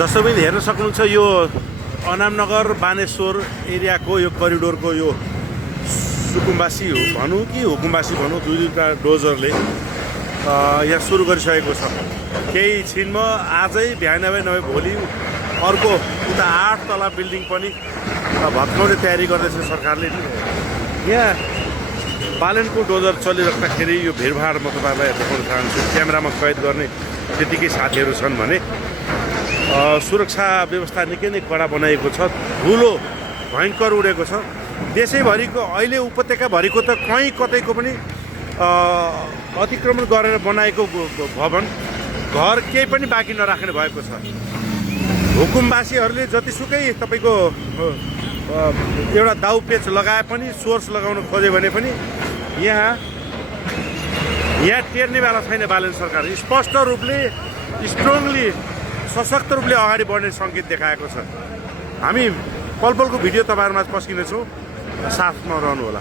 दर्शकबिन हेर्न सक्नुहुन्छ यो अनामनगर बानेश्वर एरियाको यो करिडोरको यो सुकुम्बासी हो भनौँ कि हुकुम्बासी भनौँ दुईवटा डोजरले यहाँ सुरु गरिसकेको छ। केही छिनमा आजै बिहान नभए भोलि अर्को उता 8 तला बिल्डिङ पनि भत्काउने तयारी गर्दैछ सरकारले। यहाँ बालेनको डोजर चलिराख्दाखेरि यो भिडभाड म तपाईँलाई देखाउन चाहन्छु। क्यामेरामा कैद गर्ने त्यतिकै साथीहरू छन् भने सुरक्षा व्यवस्था निकै नै कडा बनाएको छ। धुलो भयङ्कर उडेको छ। देशैभरिको अहिले उपत्यकाभरिको त कहीँ कतैको पनि अतिक्रमण गरेर बनाएको भवन घर केही पनि बाँकी नराख्ने भएको छ। हुकुमवासीहरूले जतिसुकै तपाईँको एउटा दाउ पेच लगाए पनि सोर्स लगाउन खोज्यो भने पनि यहाँ टेर्नेवाला छैन। बालन सरकार स्पष्ट रूपले स्ट्रङली सशक्त रूपले अगाडि बढ्ने सङ्केत देखाएको छ। हामी पल पलको भिडियो तपाईँहरूमा पस्किनेछौँ, साथमा रहनुहोला।